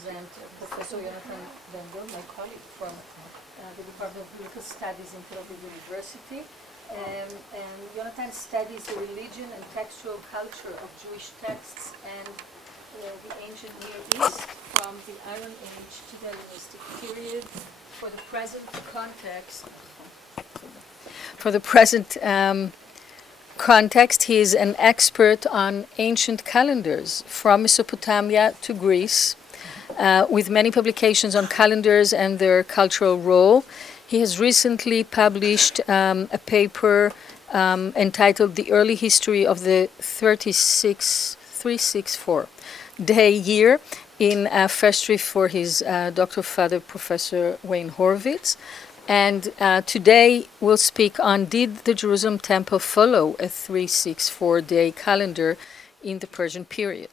present Professor Jonathan Bendel, my colleague from the Department of Biblical Studies in Tel Aviv University. And Jonathan studies the religion and textual culture of Jewish texts and the ancient Near East from the Iron Age to the Hellenistic period. For the present context, he is an expert on ancient calendars from Mesopotamia to Greece, with many publications on calendars and their cultural role. He has recently published a paper entitled The Early History of the 364 Day Year in Festschrift for his Dr. Father Professor Wayne Horowitz. And today we'll speak on, did the Jerusalem Temple follow a 364-day calendar in the Persian period?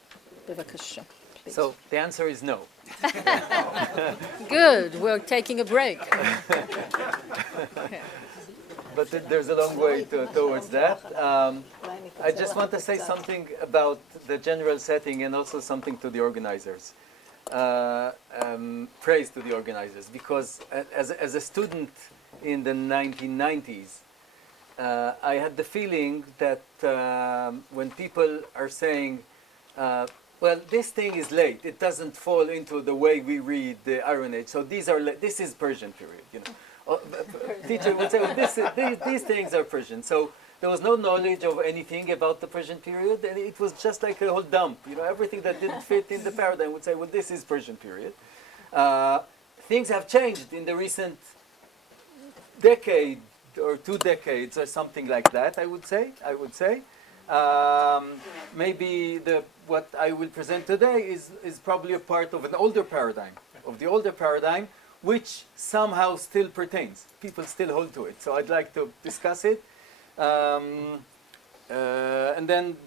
Bevakasha, please. So the answer is no. Good, we're taking a break. But there's a long way towards that. I just want to say something about the general setting and also something to the organizers. Praise to the organizers, because as a student in the 1990s, I had the feeling that when people are saying, well, this thing is late, it doesn't fall into the way we read the Iron Age, so this is Persian period, you know. Teacher would say, well, these things are Persian. So there was no knowledge of anything about the Persian period, and it was just like a whole dump. You know, everything that didn't fit in the paradigm would say, well, this is Persian period. Things have changed in the recent decade or 2 decades or something like that, I would say. Maybe what I will present today is probably a part of an older paradigm, which somehow still pertains. People still hold to it. So I'd like to discuss it, and then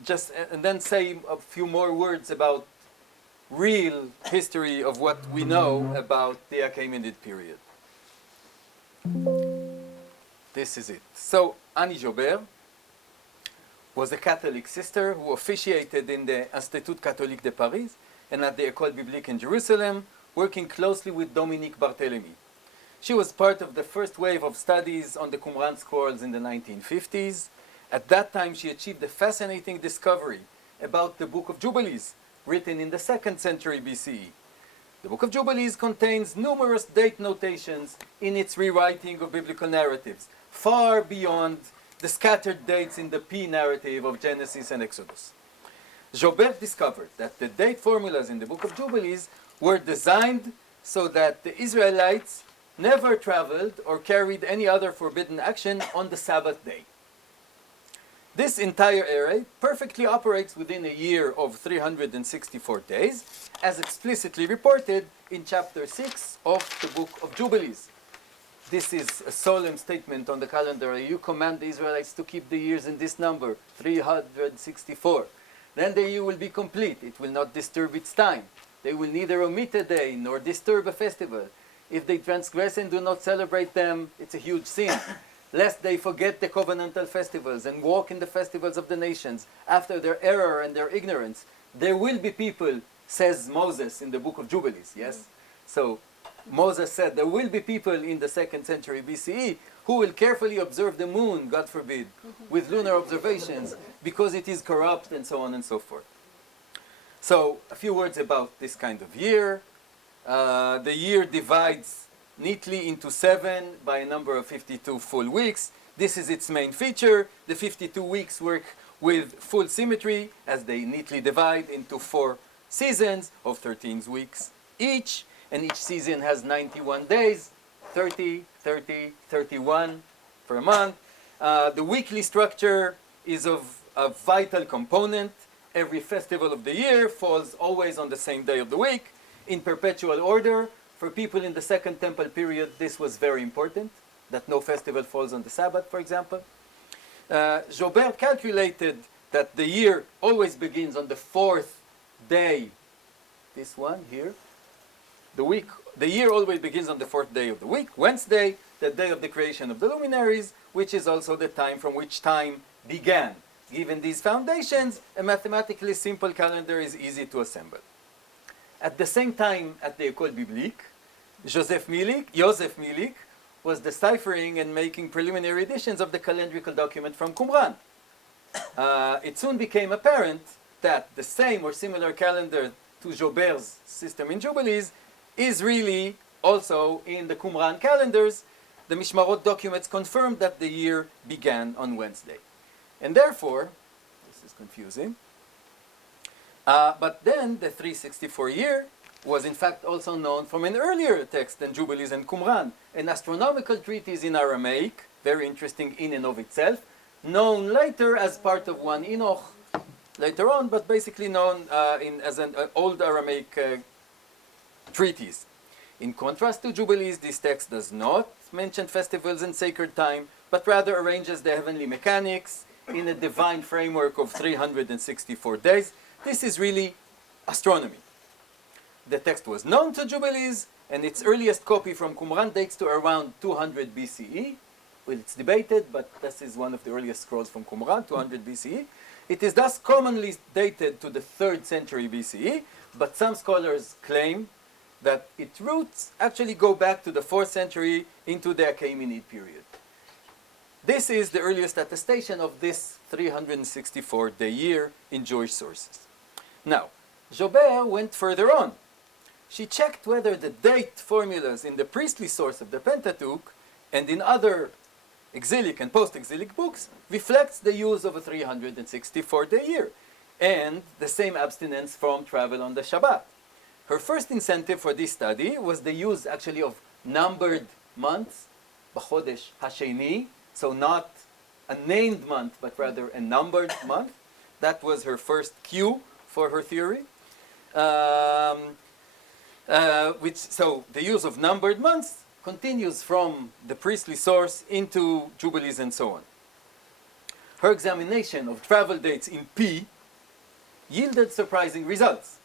say a few more words about real history of what we know about the Achaemenid period. This is it. So Annie Jobert was a Catholic sister who officiated in the Institut Catholique de Paris and at the École Biblique in Jerusalem, working closely with Dominique Barthélemy. She was part of the first wave of studies on the Qumran scrolls in the 1950s. At that time, she achieved a fascinating discovery about the Book of Jubilees, written in the 2nd century BCE. The Book of Jubilees contains numerous date notations in its rewriting of biblical narratives, far beyond the scattered dates in the P narrative of Genesis and Exodus. Jobert discovered that the date formulas in the Book of Jubilees were designed so that the Israelites never traveled or carried any other forbidden action on the Sabbath day. This entire array perfectly operates within a year of 364 days, as explicitly reported in chapter 6 of the Book of Jubilees. This is a solemn statement on the calendar. You command the Israelites to keep the years in this number, 364. Then the year will be complete. It will not disturb its time. They will neither omit a day nor disturb a festival. If they transgress and do not celebrate them, it's a huge sin. Lest they forget the covenantal festivals and walk in the festivals of the nations after their error and their ignorance. There will be people, says Moses in the Book of Jubilees, yes? So Moses said there will be people in the 2nd century BCE who will carefully observe the moon, God forbid, with lunar observations because it is corrupt and so on and so forth. So a few words about this kind of year. The year divides neatly into 7 by a number of 52 full weeks. This is its main feature. The 52 weeks work with full symmetry as they neatly divide into 4 seasons of 13 weeks each. And each season has 91 days, 30, 30, 31 for a month. The weekly structure is of a vital component. Every festival of the year falls always on the same day of the week, in perpetual order. For people in the Second Temple period, this was very important, that no festival falls on the Sabbath, for example. Jobert calculated that the year always begins on the 4th day. This one here. The year always begins on the 4th day of the week, Wednesday, the day of the creation of the luminaries, which is also the time from which time began. Given these foundations, a mathematically simple calendar is easy to assemble. At the same time, at the École Biblique, Joseph Milik was deciphering and making preliminary editions of the calendrical document from Qumran. It soon became apparent that the same or similar calendar to Jobert's system in Jubilees is really also in the Qumran calendars. The Mishmarot documents confirmed that the year began on Wednesday. And therefore, this is confusing, but then the 364 year was in fact also known from an earlier text than Jubilees and Qumran, an astronomical treatise in Aramaic, very interesting in and of itself, known later as part of one Enoch later on, but basically known as an old Aramaic treatise. In contrast to Jubilees, this text does not mention festivals and sacred time, but rather arranges the heavenly mechanics in a divine framework of 364 days. This is really astronomy. The text was known to Jubilees, and its earliest copy from Qumran dates to around 200 BCE. Well, it's debated, but this is one of the earliest scrolls from Qumran, 200 BCE. It is thus commonly dated to the 3rd century BCE, but some scholars claim that its roots actually go back to the 4th century into the Achaemenid period. This is the earliest attestation of this 364-day year in Jewish sources. Now, Jobert went further on. She checked whether the date formulas in the priestly source of the Pentateuch and in other exilic and post-exilic books reflects the use of a 364-day year and the same abstinence from travel on the Shabbat. Her first incentive for this study was the use actually of numbered months, B'chodesh Hasheni, so not a named month, but rather a numbered month. That was her first cue for her theory. So the use of numbered months continues from the priestly source into Jubilees and so on. Her examination of travel dates in P yielded surprising results.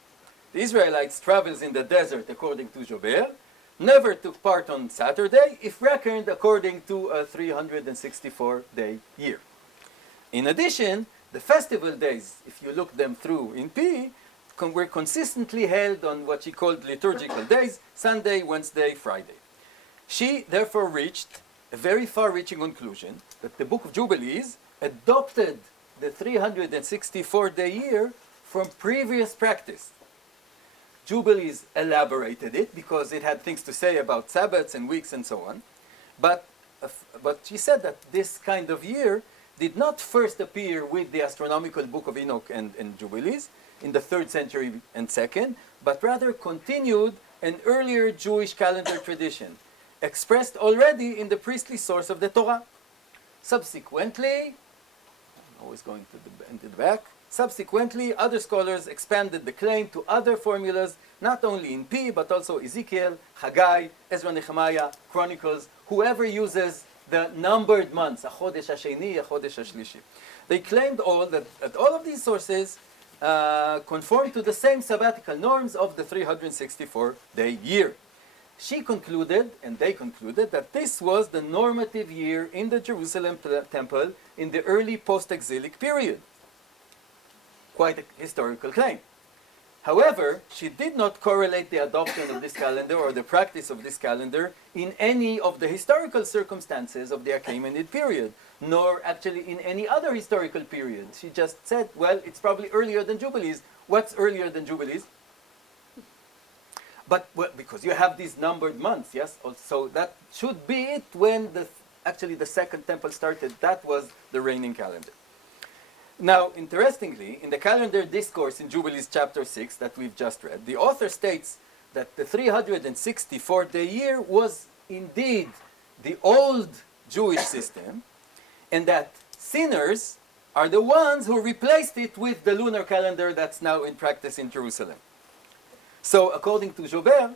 The Israelites' travels in the desert, according to Jobert, never took part on Saturday, if reckoned according to a 364-day year. In addition, the festival days, if you look them through in P, were consistently held on what she called liturgical days, Sunday, Wednesday, Friday. She therefore reached a very far-reaching conclusion that the Book of Jubilees adopted the 364-day year from previous practice. Jubilees elaborated it because it had things to say about Sabbats and weeks and so on. But she said that this kind of year did not first appear with the astronomical Book of Enoch and Jubilees in the 3rd century and 2nd, but rather continued an earlier Jewish calendar tradition, expressed already in the priestly source of the Torah. Subsequently, always going into the back, subsequently, other scholars expanded the claim to other formulas, not only in P, but also Ezekiel, Haggai, Ezra Nehemiah, Chronicles, whoever uses the numbered months, a Chodesh HaSheni, a Chodesh HaShlishi. They claimed all that all of these sources conform to the same sabbatical norms of the 364-day year. She concluded, and they concluded, that this was the normative year in the Jerusalem temple in the early post-exilic period. Quite a historical claim. However, she did not correlate the adoption of this calendar or the practice of this calendar in any of the historical circumstances of the Achaemenid period, nor actually in any other historical period. She just said, well, it's probably earlier than Jubilees. What's earlier than Jubilees? But well, because you have these numbered months, yes? So that should be it when actually the Second Temple started. That was the reigning calendar. Now, interestingly, in the calendar discourse in Jubilees chapter 6 that we've just read, the author states that the 364-day year was indeed the old Jewish system, and that sinners are the ones who replaced it with the lunar calendar that's now in practice in Jerusalem. So, according to Jobert,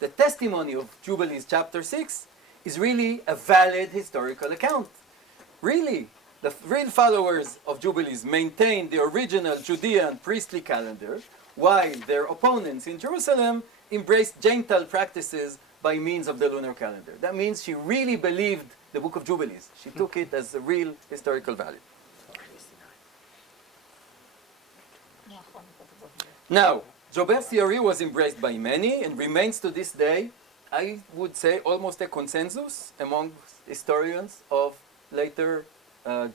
the testimony of Jubilees chapter 6 is really a valid historical account. Really, the real followers of Jubilees maintained the original Judean priestly calendar, while their opponents in Jerusalem embraced Gentile practices by means of the lunar calendar. That means she really believed the Book of Jubilees. She took it as a real historical value. Now, Jober's theory was embraced by many and remains to this day, I would say, almost a consensus among historians of later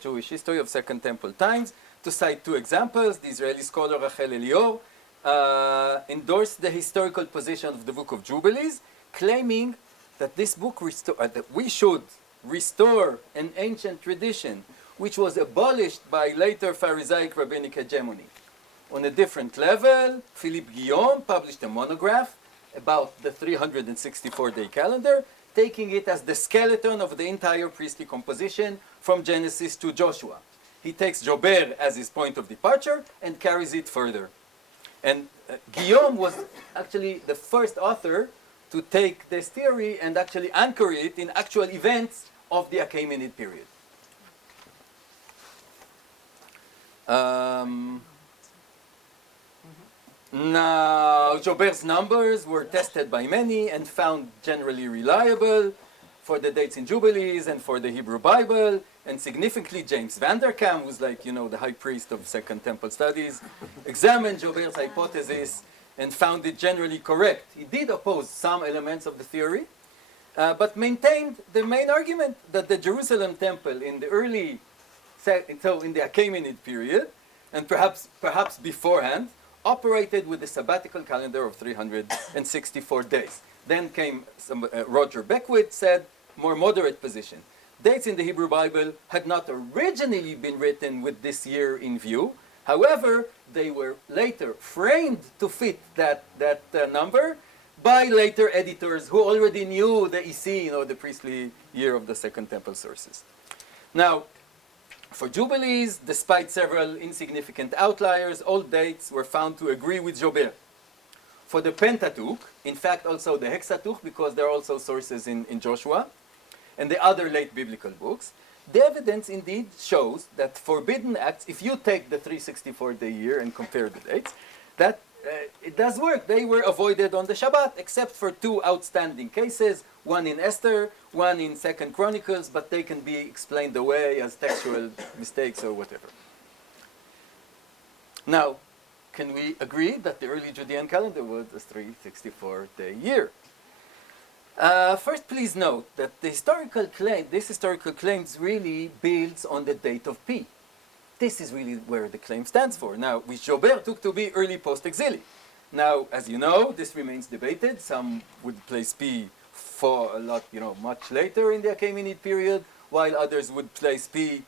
Jewish history of Second Temple times. To cite two examples, the Israeli scholar Rachel Elior endorsed the historical position of the Book of Jubilees, claiming that this book that we should restore an ancient tradition which was abolished by later Pharisaic rabbinic hegemony. On a different level, Philippe Guillaume published a monograph about the 364-day calendar, taking it as the skeleton of the entire priestly composition from Genesis to Joshua. He takes Jober as his point of departure and carries it further. And Guillaume was actually the first author to take this theory and actually anchor it in actual events of the Achaemenid period. Now, Jober's numbers were tested by many and found generally reliable for the dates in Jubilees and for the Hebrew Bible. And significantly, James van der Kam, who's like, the high priest of Second Temple studies, examined Jober's hypothesis and found it generally correct. He did oppose some elements of the theory, but maintained the main argument that the Jerusalem temple in the in the Achaemenid period, and perhaps beforehand, operated with a sabbatical calendar of 364 days. Then came Roger Beckwith said, more moderate position. Dates in the Hebrew Bible had not originally been written with this year in view. However, they were later framed to fit that number by later editors who already knew the EC, the priestly year of the Second Temple sources. Now, for Jubilees, despite several insignificant outliers, all dates were found to agree with Jober. For the Pentateuch, in fact also the Hexateuch, because there are also sources in Joshua, and the other late biblical books, the evidence indeed shows that forbidden acts, if you take the 364-day year and compare the dates, that it does work. They were avoided on the Shabbat, except for two outstanding cases, one in Esther, one in Second Chronicles, but they can be explained away as textual mistakes or whatever. Now, can we agree that the early Judean calendar was a 364-day year? First, please note that this historical claim really builds on the date of P. This is really where the claim stands for. Now, which Jober took to be early post-exilic. Now, as you know, this remains debated. Some would place P for a lot, much later in the Achaemenid period, while others would place P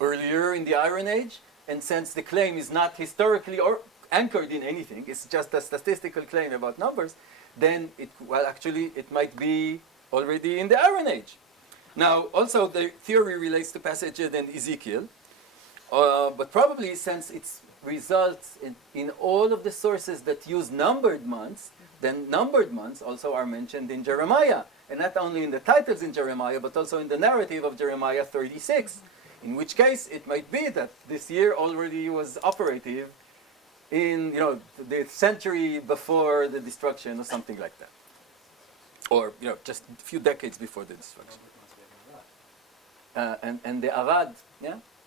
earlier in the Iron Age. And since the claim is not historically or anchored in anything, it's just a statistical claim about numbers, then it might be already in the Iron Age. Now, also the theory relates to passages in Ezekiel, but probably since it results in all of the sources that use numbered months, then numbered months also are mentioned in Jeremiah, and not only in the titles in Jeremiah, but also in the narrative of Jeremiah 36, in which case it might be that this year already was operative in the century before the destruction or something like that, or just a few decades before the destruction. And the Arad,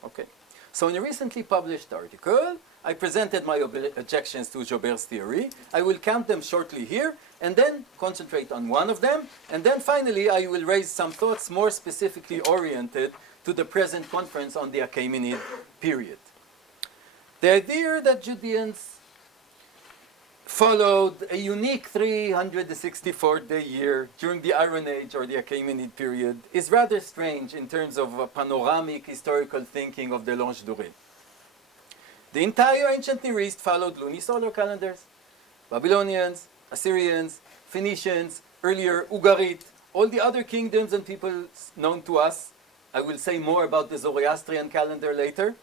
okay. So in a recently published article, I presented my objections to Jober's theory. I will count them shortly here, and then concentrate on one of them, and then finally I will raise some thoughts more specifically oriented to the present conference on the Achaemenid period. The idea that Judeans followed a unique 364-day year during the Iron Age or the Achaemenid period is rather strange in terms of a panoramic historical thinking of the Longe Durée. The entire ancient Near East followed lunisolar calendars. Babylonians, Assyrians, Phoenicians, earlier Ugarit, all the other kingdoms and peoples known to us. I will say more about the Zoroastrian calendar later.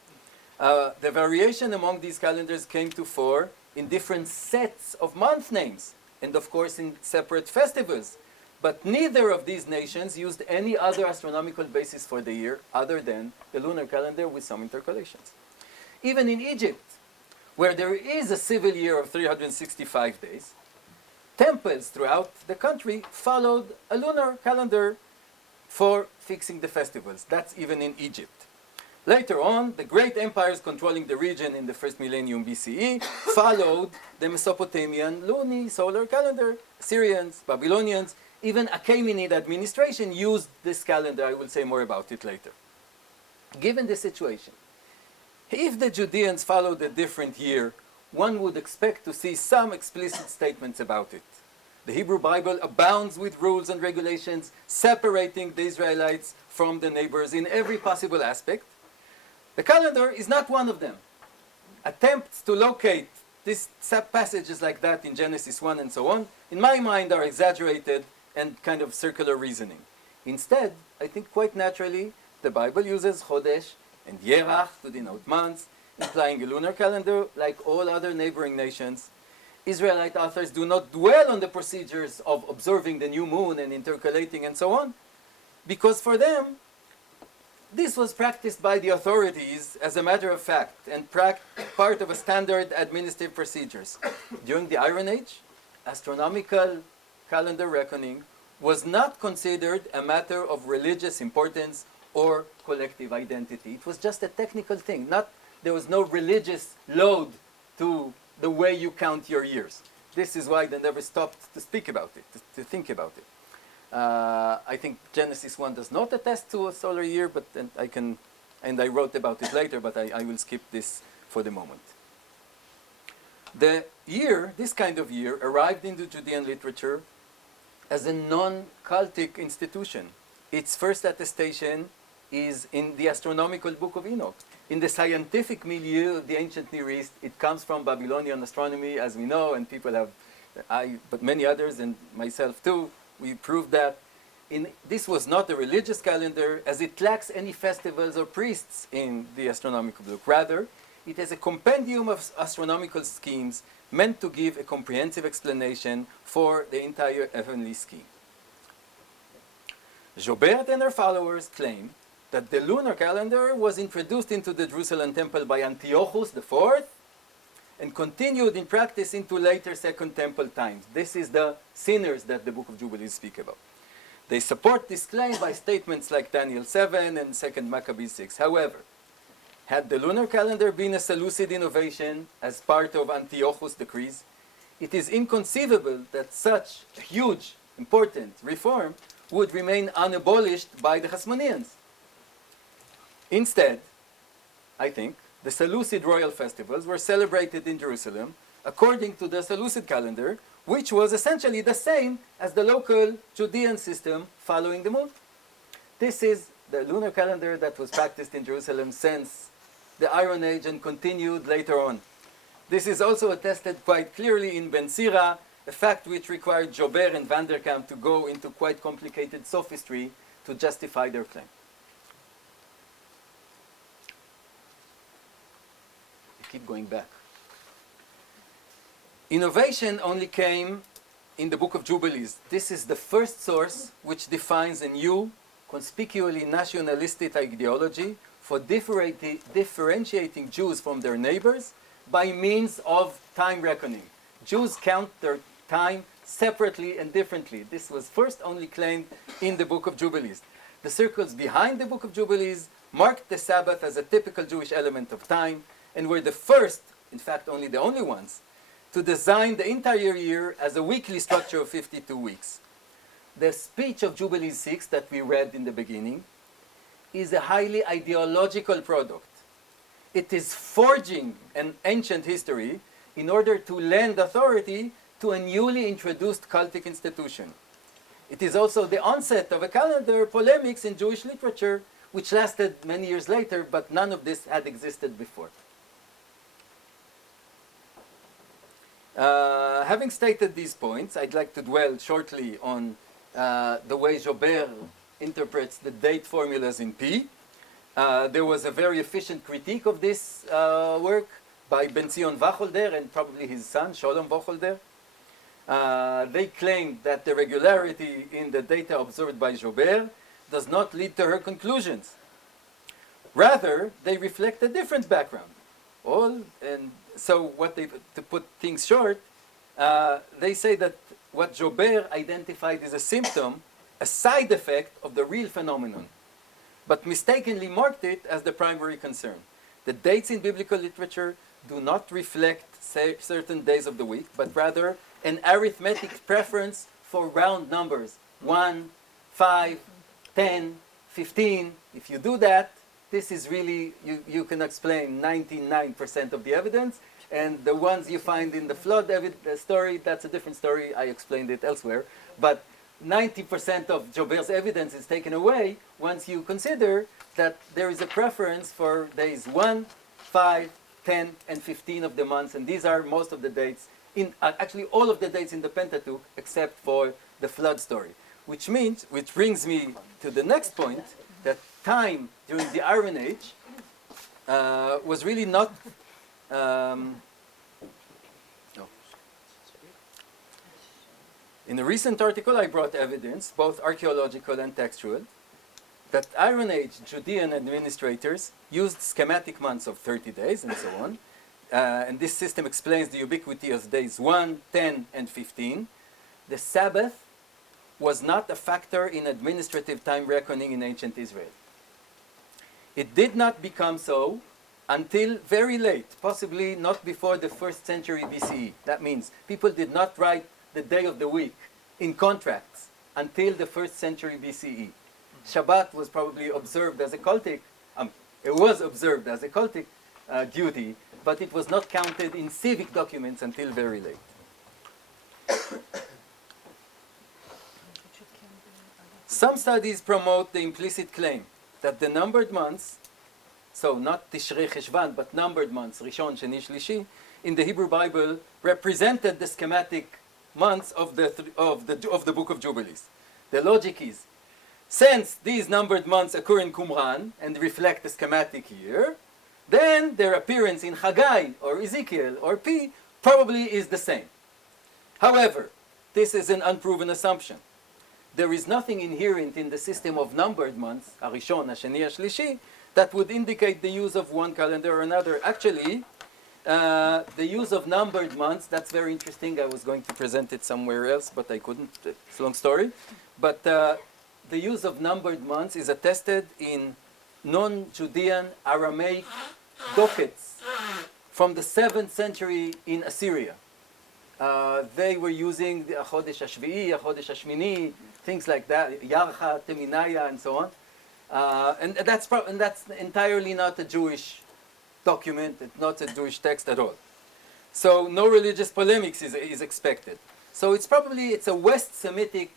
The variation among these calendars came to fore in different sets of month names, and of course in separate festivals. But neither of these nations used any other astronomical basis for the year other than the lunar calendar with some intercalations. Even in Egypt, where there is a civil year of 365 days, temples throughout the country followed a lunar calendar for fixing the festivals. That's even in Egypt. Later on, the great empires controlling the region in the first millennium BCE followed the Mesopotamian luni-solar calendar. Syrians, Babylonians, even Achaemenid administration used this calendar. I will say more about it later. Given the situation, if the Judeans followed a different year, one would expect to see some explicit statements about it. The Hebrew Bible abounds with rules and regulations separating the Israelites from the neighbors in every possible aspect. The calendar is not one of them. Attempts to locate these passages like that in Genesis 1 and so on, in my mind, are exaggerated and kind of circular reasoning. Instead, I think quite naturally, the Bible uses Chodesh and Yerach to denote months, implying a lunar calendar like all other neighboring nations. Israelite authors do not dwell on the procedures of observing the new moon and intercalating and so on, because for them, this was practiced by the authorities as a matter of fact and part of a standard administrative procedures. During the Iron Age, astronomical calendar reckoning was not considered a matter of religious importance or collective identity. It was just a technical thing. There was no religious load to the way you count your years. This is why they never stopped to speak about it, to think about it. I think Genesis 1 does not attest to a solar year, but I wrote about it later, but I will skip this for the moment. The year, this kind of year, arrived into Judean literature as a non-cultic institution. Its first attestation is in the astronomical book of Enoch. In the scientific milieu of the ancient Near East, it comes from Babylonian astronomy, as we know, and people have, but many others, and myself too, we proved that. This was not a religious calendar, as it lacks any festivals or priests in the astronomical book. Rather, it is a compendium of astronomical schemes meant to give a comprehensive explanation for the entire heavenly scheme. Jobert and her followers claim that the lunar calendar was introduced into the Jerusalem temple by Antiochus IV and continued in practice into later Second Temple times. This is the sinners that the Book of Jubilees speak about. They support this claim by statements like Daniel 7 and 2 Maccabees 6. However, had the lunar calendar been a Seleucid innovation as part of Antiochus' decrees, it is inconceivable that such a huge, important reform would remain unabolished by the Hasmoneans. Instead, I think, the Seleucid royal festivals were celebrated in Jerusalem according to the Seleucid calendar, which was essentially the same as the local Judean system following the moon. This is the lunar calendar that was practiced in Jerusalem since the Iron Age and continued later on. This is also attested quite clearly in Ben Sira, a fact which required Jobert and Vanderkamp to go into quite complicated sophistry to justify their claim. Keep going back. Innovation only came in the Book of Jubilees. This is the first source which defines a new, conspicuously nationalistic ideology for differentiating Jews from their neighbors by means of time reckoning. Jews count their time separately and differently. This was first only claimed in the Book of Jubilees. The circles behind the Book of Jubilees marked the Sabbath as a typical Jewish element of time, and were the first, in fact only the only ones, to design the entire year as a weekly structure of 52 weeks. The speech of Jubilee 6 that we read in the beginning is a highly ideological product. It is forging an ancient history in order to lend authority to a newly introduced cultic institution. It is also the onset of a calendar polemics in Jewish literature, which lasted many years later, but none of this had existed before. Having stated these points, I'd like to dwell shortly on the way Jobert interprets the date formulas in P. There was a very efficient critique of this work by Ben Zion Wacholder and probably his son, Sholom Wacholder. They claimed that the regularity in the data observed by Jobert does not lead to her conclusions. Rather, they reflect a different background. To put things short, they say that what Jobert identified as a symptom, a side effect of the real phenomenon. but mistakenly marked it as the primary concern. The dates in biblical literature do not reflect certain days of the week, but rather an arithmetic preference for round numbers. 1, 5, 10, 15. If you do that, this is really, you can explain 99% of the evidence, and the ones you find in the flood story, that's a different story. I explained it elsewhere. But 90% of Jobert's evidence is taken away once you consider that there is a preference for days 1, 5, 10, and 15 of the months, and these are most of the dates, actually all of the dates in the Pentateuch, except for the flood story. Which brings me to the next point, that time during the Iron Age was really not... In a recent article, I brought evidence, both archaeological and textual, that Iron Age Judean administrators used schematic months of 30 days and so on. And this system explains the ubiquity of days 1, 10, and 15. The Sabbath was not a factor in administrative time reckoning in ancient Israel. It did not become so until very late, possibly not before the 1st century BCE. That means people did not write the day of the week in contracts until the 1st century BCE. Shabbat was probably observed as a cultic, it was observed as a cultic duty, but it was not counted in civic documents until very late. Some studies promote the implicit claim that the numbered months, so not Tishrei Cheshvan, but numbered months, Rishon, Sheni, Shlishi, in the Hebrew Bible represented the schematic months of the Book of Jubilees. The logic is, since these numbered months occur in Qumran and reflect the schematic year, then their appearance in Haggai or Ezekiel or Pi probably is the same. However, this is an unproven assumption. There is nothing inherent in the system of numbered months, Arishon, Hasheni, Hashlishi, that would indicate the use of one calendar or another. Actually, the use of numbered months, that's very interesting. I was going to present it somewhere else, but I couldn't. It's a long story. But the use of numbered months is attested in non-Judean Aramaic dockets from the 7th century in Assyria. They were using the Chodesh HaShvi'i, Chodesh HaShmini, things like that, Yarcha, Teminaya, and so on. And that's entirely not a Jewish document, it's not a Jewish text at all. So no religious polemics is expected. So it's a West Semitic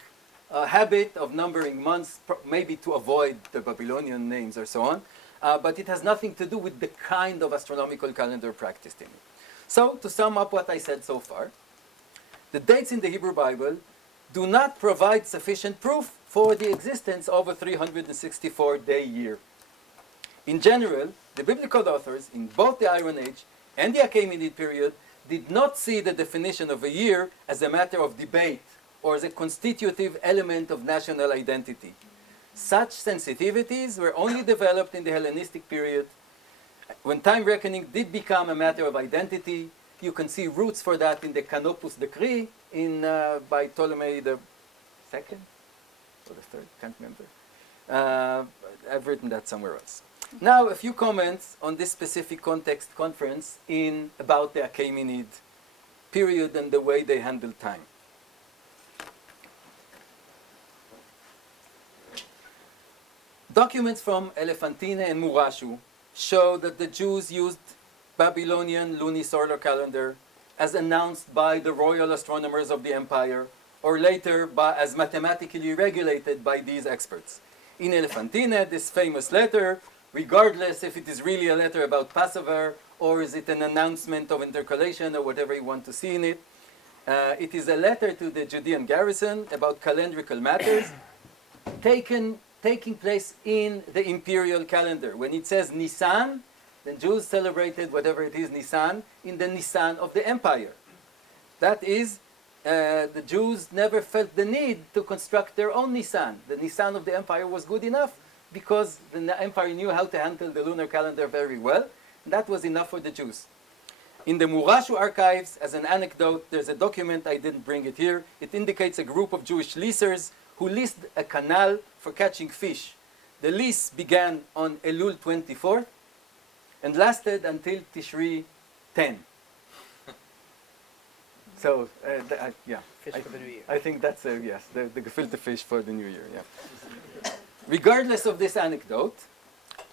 habit of numbering months, maybe to avoid the Babylonian names or so on, but it has nothing to do with the kind of astronomical calendar practiced in it. So to sum up what I said so far, the dates in the Hebrew Bible do not provide sufficient proof for the existence of a 364-day year. In general, the biblical authors in both the Iron Age and the Achaemenid period did not see the definition of a year as a matter of debate or as a constitutive element of national identity. Such sensitivities were only developed in the Hellenistic period. When time reckoning did become a matter of identity, you can see roots for that in the Canopus decree by Ptolemy the second or the third, can't remember. I've written that somewhere else. Now, a few comments on this specific conference about the Achaemenid period and the way they handled time. Documents from Elephantine and Murashu show that the Jews used Babylonian lunisolar calendar as announced by the royal astronomers of the empire, or later as mathematically regulated by these experts. In Elephantine, this famous letter, regardless if it is really a letter about Passover or is it an announcement of intercalation or whatever you want to see in it, it is a letter to the Judean garrison about calendrical matters taking place in the imperial calendar. When it says Nisan, the Jews celebrated whatever it is Nisan in the Nisan of the empire. That is, the Jews never felt the need to construct their own Nisan. The Nisan of the empire was good enough because the empire knew how to handle the lunar calendar very well. And that was enough for the Jews. In the Murashu archives, as an anecdote, there's a document, I didn't bring it here. It indicates a group of Jewish leasers who leased a canal for catching fish. The lease began on Elul 24th and lasted until Tishri 10. So, yeah. Fish for the new year. I think that's, yes, the gefilte fish for the new year, yeah. Regardless of this anecdote,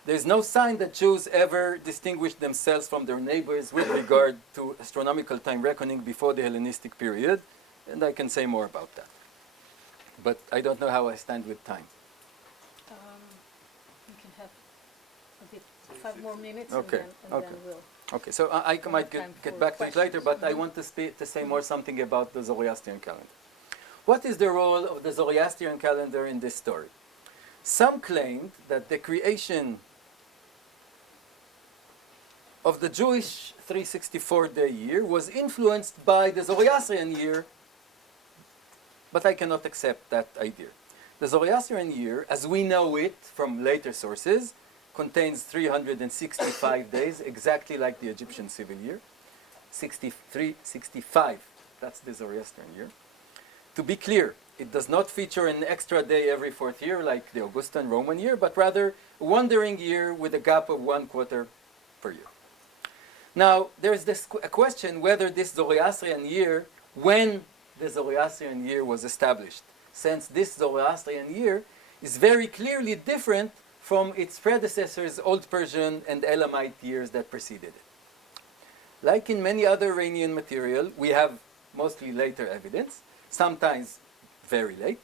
there's no sign that Jews ever distinguished themselves from their neighbors with regard to astronomical time reckoning before the Hellenistic period, and I can say more about that. But I don't know how I stand with time. We can have a bit, 5 more minutes Okay, and then we'll... Okay, so I might time get for back to it later, but I want to say more something about the Zoroastrian calendar. What is the role of the Zoroastrian calendar in this story? Some claimed that the creation of the Jewish 364-day year was influenced by the Zoroastrian year, but I cannot accept that idea. The Zoroastrian year, as we know it from later sources, contains 365 days, exactly like the Egyptian civil year. 65, that's the Zoroastrian year. To be clear, it does not feature an extra day every 4th year like the Augustan Roman year, but rather a wandering year with a gap of 1 quarter per year. Now, there's a question whether this Zoroastrian year, when the Zoroastrian year was established, since this Zoroastrian year is very clearly different from its predecessors, Old Persian and Elamite years that preceded it. Like in many other Iranian material, we have mostly later evidence, sometimes very late.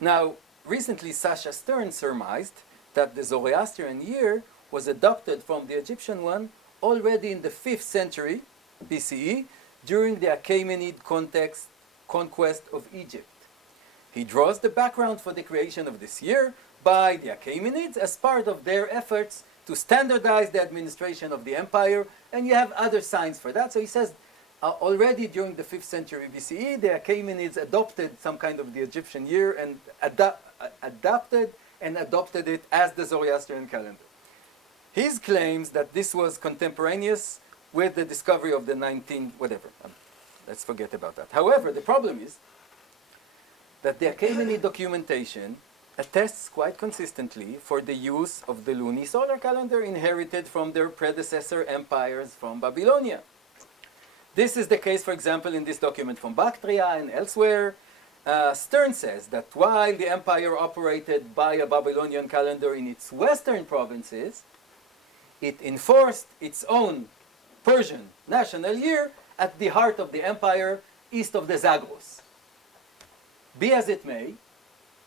Now, recently Sasha Stern surmised that the Zoroastrian year was adopted from the Egyptian one already in the 5th century BCE during the Achaemenid conquest of Egypt. He draws the background for the creation of this year by the Achaemenids as part of their efforts to standardize the administration of the empire, and you have other signs for that. So he says, already during the 5th century BCE, the Achaemenids adopted some kind of the Egyptian year and adopted it as the Zoroastrian calendar. His claims that this was contemporaneous with the discovery of the 19th, whatever. Let's forget about that. However, the problem is that the Achaemenid documentation attests quite consistently for the use of the lunisolar calendar inherited from their predecessor empires from Babylonia. This is the case, for example, in this document from Bactria and elsewhere. Stern says that while the empire operated by a Babylonian calendar in its western provinces, it enforced its own Persian national year at the heart of the empire, east of the Zagros. Be as it may,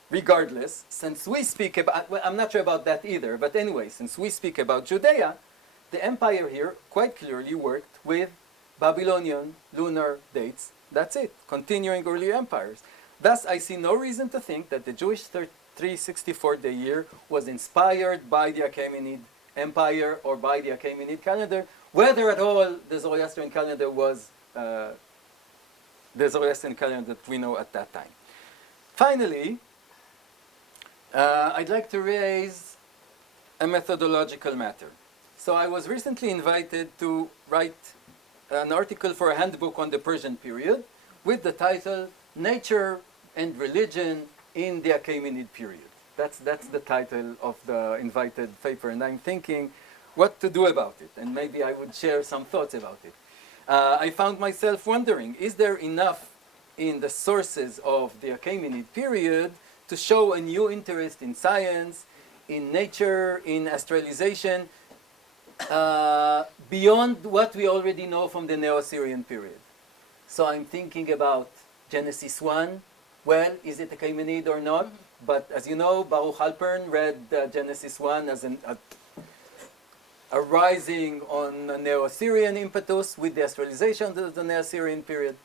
regardless, since we speak about, well, I'm not sure about that either, but anyway, since we speak about Judea, the empire here quite clearly worked with Babylonian lunar dates. That's it, continuing earlier empires. Thus, I see no reason to think that the Jewish 364-day year was inspired by the Achaemenid Empire or by the Achaemenid calendar, whether at all the Zoroastrian calendar was the Zoroastrian calendar that we know at that time. Finally, I'd like to raise a methodological matter. So I was recently invited to write an article for a handbook on the Persian period with the title Nature and Religion in the Achaemenid Period. That's the title of the invited paper, and I'm thinking what to do about it, and maybe I would share some thoughts about it. I found myself wondering, is there enough in the sources of the Achaemenid period to show a new interest in science, in nature, in astralization, beyond what we already know from the Neo-Assyrian period? So I'm thinking about Genesis 1. Well, is it Achaemenid or not? But as you know, Baruch Halpern read Genesis 1 as a rising on a Neo-Assyrian impetus with the astralization of the Neo-Assyrian period.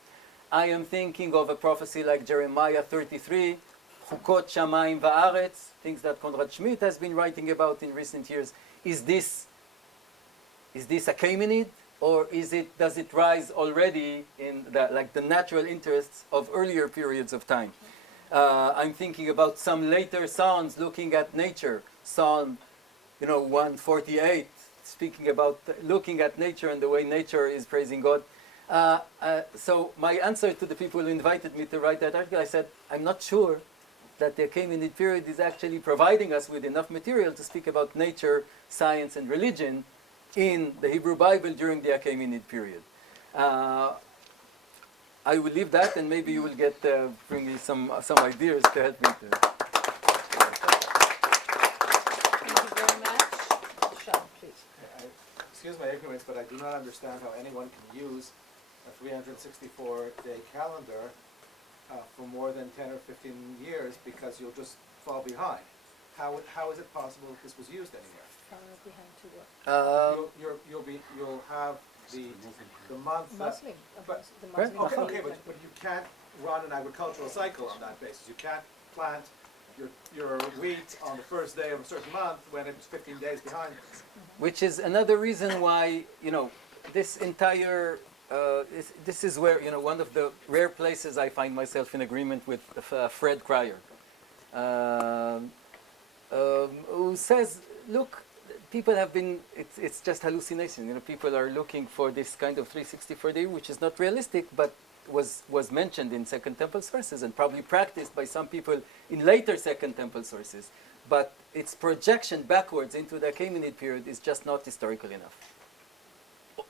I am thinking of a prophecy like Jeremiah 33, Chukot Shamayim Va'aretz, things that Konrad Schmidt has been writing about in recent years. Is this Achaemenid, or does it rise already in the natural interests of earlier periods of time? I'm thinking about some later psalms looking at nature. Psalm, 148, speaking about looking at nature and the way nature is praising God. So my answer to the people who invited me to write that article, I said, I'm not sure that the Achaemenid period is actually providing us with enough material to speak about nature, science, and religion in the Hebrew Bible during the Achaemenid period. I will leave that, and maybe you will get bring me some ideas to help me. Thank you very much. Sean, please. Excuse my ignorance, but I do not understand how anyone can use a 364-day calendar for more than 10 or 15 years, because you'll just fall behind. How is it possible that this was used anywhere? Far behind to what? You'll have the month. Muslim. But- The Right. Muslim Okay, calendar. but you can't run an agricultural cycle on that basis. You can't plant your wheat on the first day of a certain month when it's 15 days behind. Which is another reason why, this entire, this is where, one of the rare places I find myself in agreement with Fred Cryer, who says, look, people have been, it's just hallucination. People are looking for this kind of 364-day, which is not realistic, but was mentioned in Second Temple sources and probably practiced by some people in later Second Temple sources. But its projection backwards into the Achaemenid period is just not historical enough.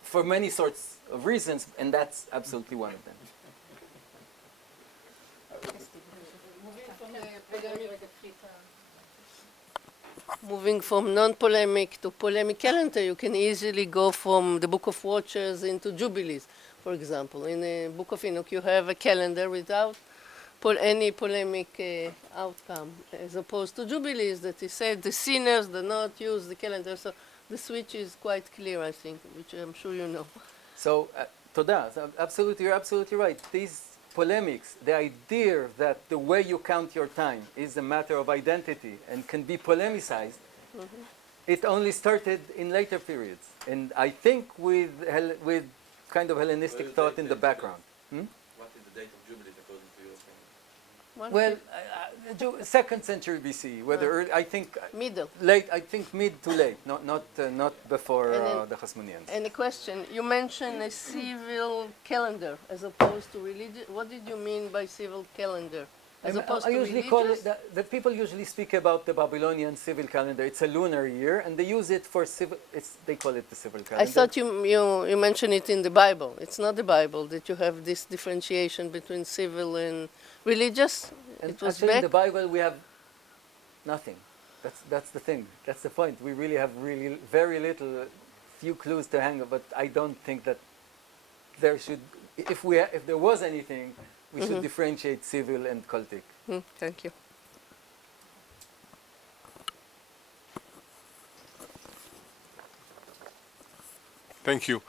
For many sorts of reasons, and that's absolutely one of them. Moving from non-polemic to polemic calendar, you can easily go from the Book of Watchers into Jubilees, for example. In the Book of Enoch, you have a calendar without any polemic outcome, as opposed to Jubilees that he said the sinners do not use the calendar. So the switch is quite clear, I think, which I'm sure you know. So, Toda, absolutely, you're absolutely right. These polemics, the idea that the way you count your time is a matter of identity and can be polemicized, it only started in later periods. And I think with kind of Hellenistic thought in the background. What is the date of Jubilee according to your opinion? Well, second century BC, whether early, I think Middle. late. I think mid to late, not before And then- the Hasmoneans. And a question, you mentioned a civil calendar as opposed to religious. What did you mean by civil calendar? As opposed I to usually religious? call it the people usually speak about the Babylonian civil calendar. It's a lunar year, and they use it for civil. They call it the civil calendar. I thought you mentioned it in the Bible. It's not the Bible that you have this differentiation between civil and religious. And It was actually, in back. the Bible, we have nothing. That's the thing. That's the point. We really have very little, few clues to hang on. But I don't think that there should. If there was anything, we should differentiate civil and cultic. Thank you. Thank you.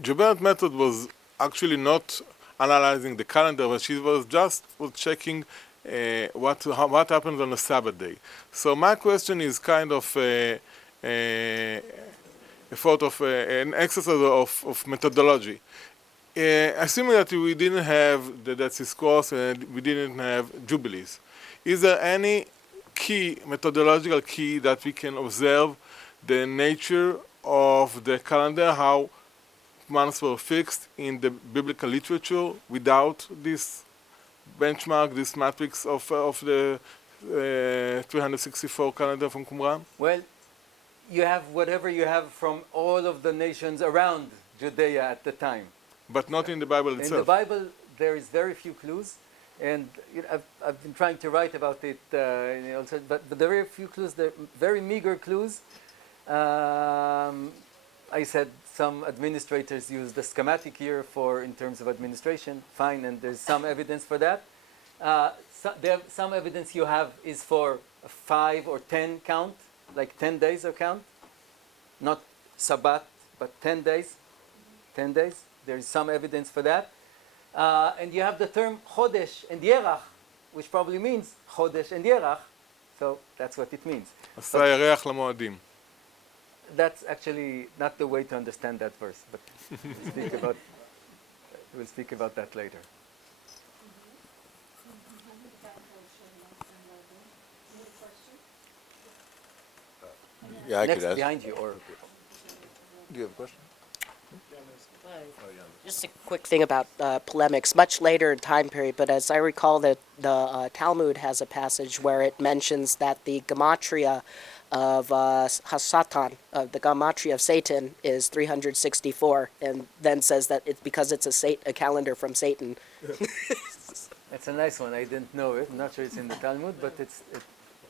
Jobert's method was actually not analyzing the calendar, but she was checking what happens on a Sabbath day. So my question is kind of a thought of an exercise of methodology. Assuming that we didn't have the Dead Sea Scrolls and we didn't have Jubilees, is there any methodological key that we can observe the nature of the calendar, how months were fixed in the biblical literature without this benchmark, this matrix of the 364 calendar from Qumran? Well, you have whatever you have from all of the nations around Judea at the time. But not in the Bible In itself. the Bible, there is very few clues, and I've been trying to write about it. Also, but there are very few clues. There are very meager clues. I said some administrators use the schematic year in terms of administration. Fine, and there's some evidence for that. Some evidence you have is for a 5 or 10 count, like 10 days of count, not Sabbat, but 10 days. 10 days. There is some evidence for that. And you have the term Chodesh and Yerach, which probably means Chodesh and Yerach. So that's what it means. עשה ירח למועדים. That's actually not the way to understand that verse, but we'll speak about that later. Yeah, I Next, could ask. behind you, or Do you have a question? Just a quick thing about polemics, much later in time period, but as I recall, the Talmud has a passage where it mentions that the gematria of Hasatan, the gematria of Satan, is 364, and then says that it's because it's a calendar from Satan. It's a nice one. I didn't know it. I'm not sure it's in the Talmud, but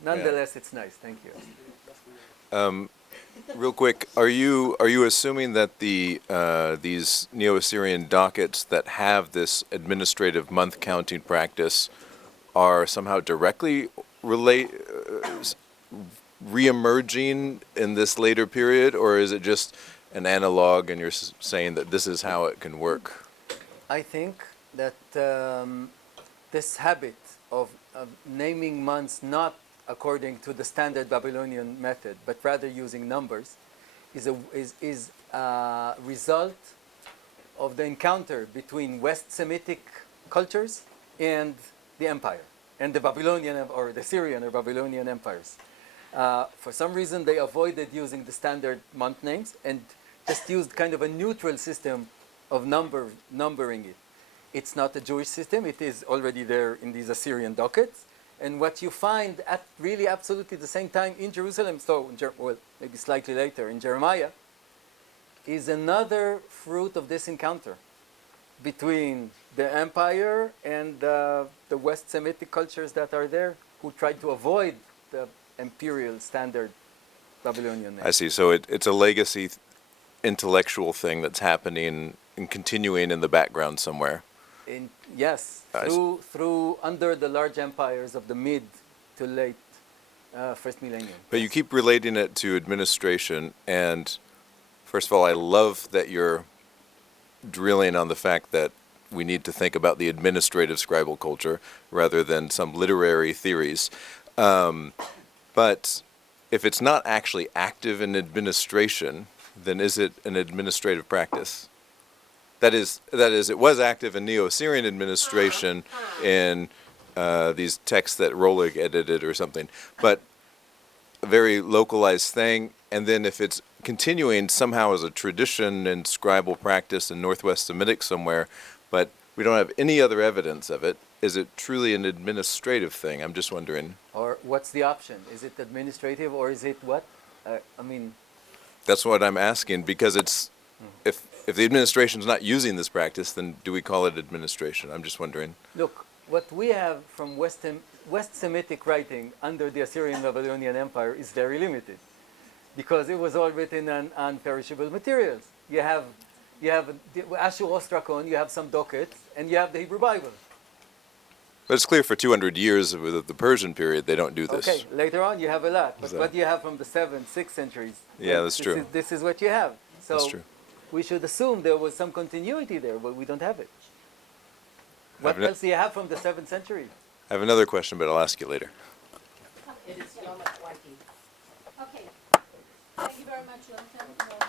nonetheless, it's nice. Thank you. Real quick, are you assuming that these Neo-Assyrian dockets that have this administrative month counting practice are somehow directly re-emerging in this later period, or is it just an analog and you're saying that this is how it can work? I think that this habit of naming months not according to the standard Babylonian method, but rather using numbers, is a result of the encounter between West Semitic cultures and the empire, and the Babylonian or the Syrian or Babylonian empires. For some reason, they avoided using the standard month names and just used kind of a neutral system of numbering it. It's not a Jewish system. It is already there in these Assyrian dockets. And what you find at really absolutely the same time in Jerusalem, well, maybe slightly later in Jeremiah, is another fruit of this encounter between the empire and the West Semitic cultures that are there, who tried to avoid the imperial standard Babylonian name. I see. So it's a legacy intellectual thing that's happening and continuing in the background somewhere. Yes, through under the large empires of the mid to late first millennium. But you keep relating it to administration, and first of all, I love that you're drilling on the fact that we need to think about the administrative scribal culture rather than some literary theories. But if it's not actually active in administration, then is it an administrative practice? That is, it was active in Neo-Assyrian administration in these texts that Rolig edited or something, but a very localized thing. And then if it's continuing somehow as a tradition and scribal practice in Northwest Semitic somewhere, but we don't have any other evidence of it, is it truly an administrative thing? I'm just wondering. Or what's the option? Is it administrative or is it what? That's what I'm asking, because it's, if the administration's not using this practice, then do we call it administration? I'm just wondering. Look, what we have from West Semitic writing under the Assyrian Babylonian Empire is very limited, because it was all written on perishable materials. You have Ashur Ostrakon, you have some dockets, and you have the Hebrew Bible. But it's clear for 200 years of the Persian period, they don't do this. Okay, later on you have a lot, but what do you have from the 7th, 6th centuries? Yeah, that's true. This is what you have. So That's true. we should assume there was some continuity there, but we don't have it. What else do you have from the 7th century? I have another question, but I'll ask you later. Okay. Thank you very much, Jonathan.